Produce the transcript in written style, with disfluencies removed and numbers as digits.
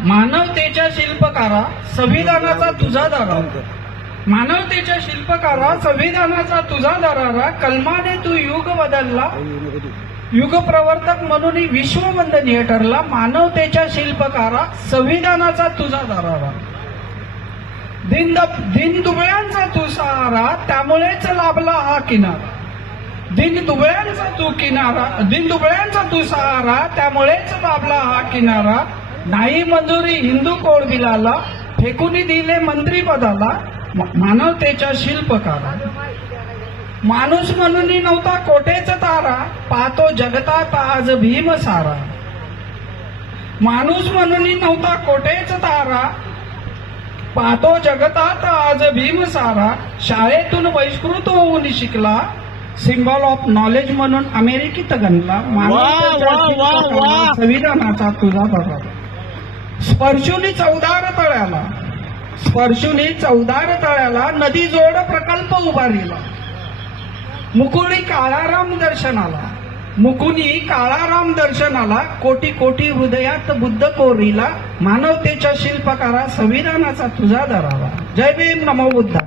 मानवतेच्या शिल्पकारा संविधानाचा तुझा दरारा, मानवतेच्या शिल्पकारा संविधानाचा तुझा दरारा, कलमाने तू युग बदलला, युग प्रवर्तक म्हणून विश्ववंदनीय ठरला. मानवतेच्या शिल्पकारा संविधानाचा तुझा दरारा, दिनदुबळ्यांचा तू सहारा, त्यामुळेच लाभला हा किनारा. दिनदुबळ्यांचा तू सहारा, त्यामुळेच लाभला हा किनारा. नाही मंजुरी हिंदू कोड बिलाला, फेकून दिले मंत्रीपदाला. मानवतेच्या शिल्पकारा, माणूस म्हणून नव्हता कोठेच तारा, पाहतो जगतात आज भीम सारा. माणूस म्हणून नव्हता कोठेच तारा, पाहतो जगतात आज भीम सारा. शाळेतून बहिष्कृत होऊन शिकला, सिम्बॉल ऑफ नॉलेज म्हणून अमेरिकेत गणला. संविधानाचा तुझा दरारा, स्पर्शुनी चौदार तळ्याला नदी जोड प्रकल्प उभारिला. मुकुळी काळाराम दर्शनाला, कोटी कोटी हृदयात बुद्ध कोरीला. मानवतेच्या शिल्पकारा संविधानाचा तुझा दरारा. जय भीम, नमो बुद्धा.